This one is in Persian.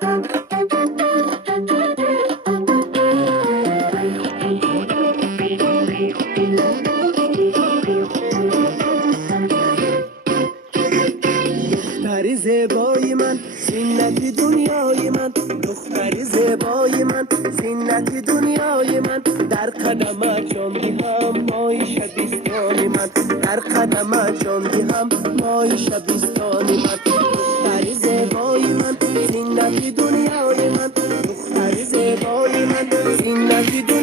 دختر زیبای من زینت دنیای من، دختر زیبای من زینت دنیای من، در قدم جان هم مای شبستان من، در قدم جان هم مای شبستان من، دختر زیبای من زینت دنیای من، دختر زیبای من زینت دنیای من.